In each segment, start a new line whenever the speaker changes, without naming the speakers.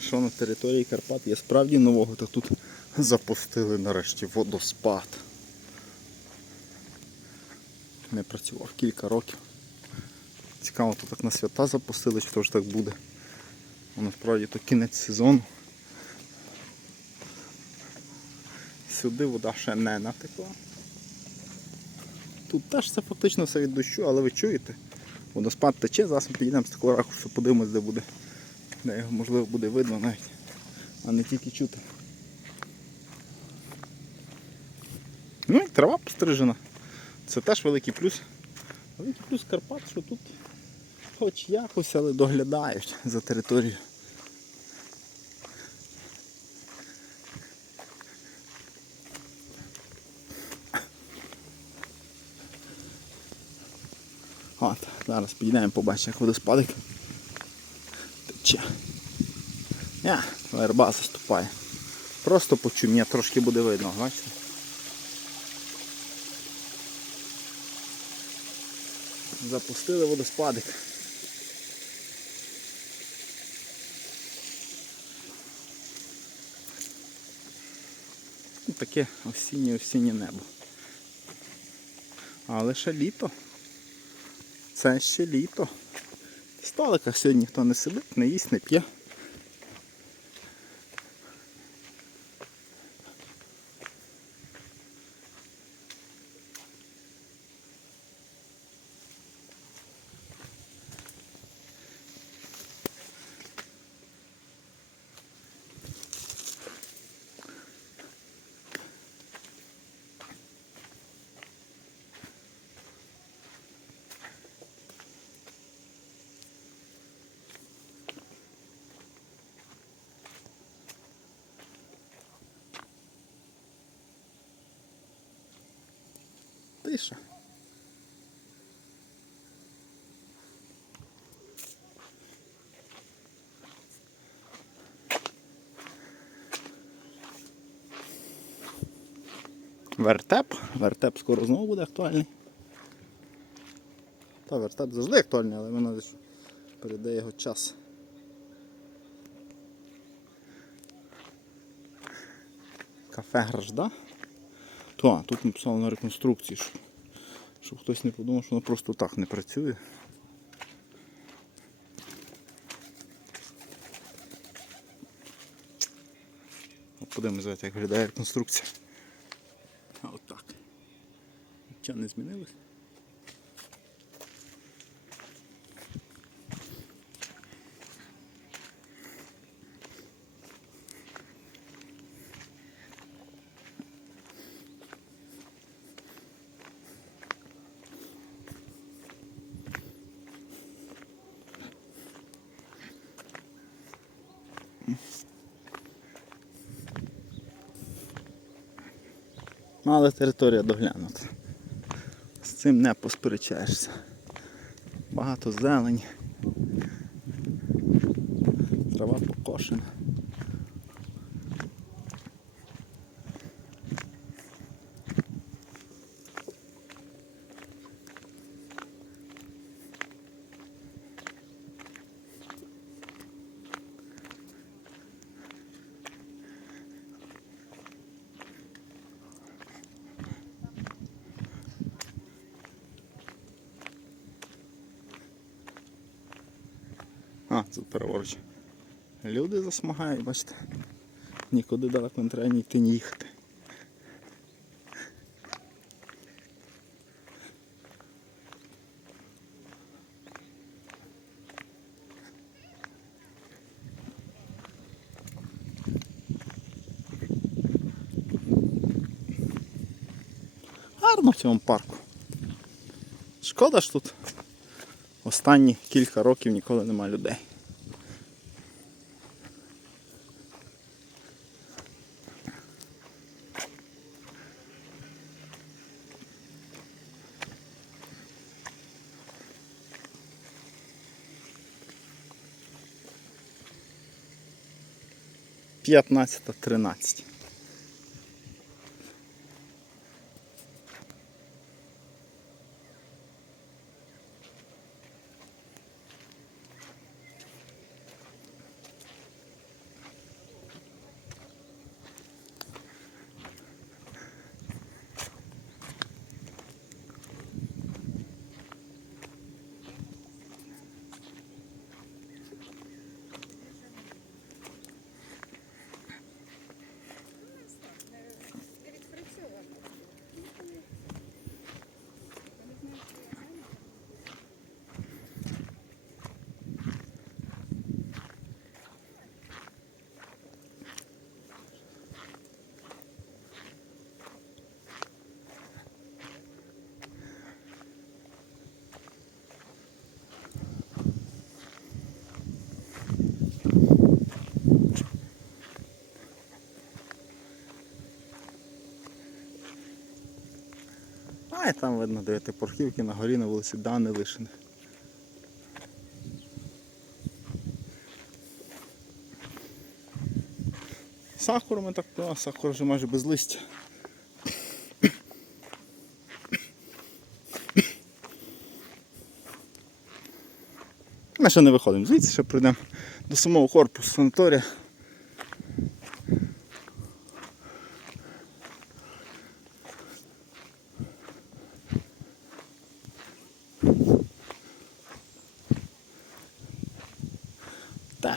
Що на території Карпат є справді нового, то тут запустили нарешті водоспад. Не працював кілька років. Цікаво, то так на свята запустили, чи то ж так буде. А насправді то кінець сезону. Сюди вода ще не натекла. Тут теж це фактично все від дощу, але ви чуєте? Водоспад тече, зараз ми підійдемо з такого ракурсу, подивимось, де буде. Де його можливо буде видно навіть, а не тільки чути. Ну і трава пострижена. Це теж великий плюс. Великий плюс Карпат, що тут хоч якось, але доглядають за територією. От, зараз підійдемо, побачимо, як водоспадик тече. Я, верба заступає. Просто по чумі трошки буде видно, бачите? Запустили водоспадик. Таке осіннє-осіннє небо. Але ще літо. Це ще літо. Столиках сьогодні ніхто не сидить, не їсть, не п'є. Тиша. Вертеп. Вертеп скоро знову буде актуальний. Та вертеп завжди актуальний, але десь передає його час. Кафе Гражда. То, тут написано на реконструкції, що, щоб хтось не подумав, що воно просто так не працює. От Подивимося, як виглядає реконструкція. А от так. Нічого не змінилось. Ну, Але територія доглянута. З цим не посперечаєшся. Багато зелені. Трава покошена. А, тут переворуч. Люди засмагають, бачите. Нікуди далеко не треба ні йти, ні їхати. Гарно в цьому парку. Шкода ж тут останні кілька років ніколи нема людей. 15-13. А, і там видно дев'ятипорхівки на горі на вулиці Дани лишених. Сахару ми так, а, сахар вже майже без листя. Ми ще не виходимо звідси, ще прийдемо до самого корпусу санаторія.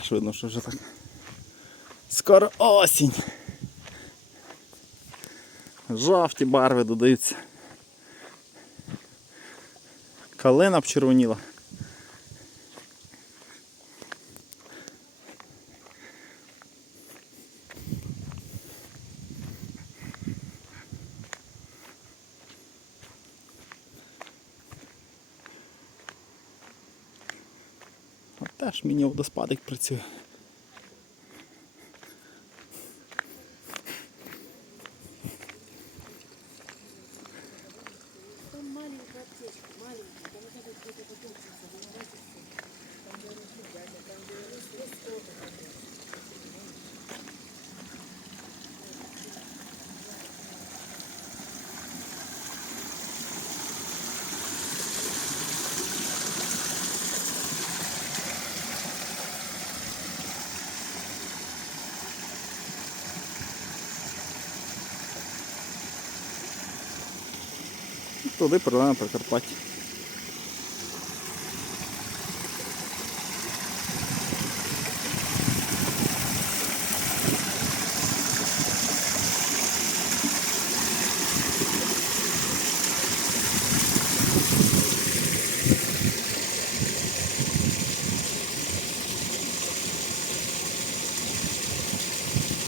Теж видно, що вже так. Скоро осінь. Жовті барви додаються. Калина б От теж мені водоспадик працює. Туди на Прикарпаття.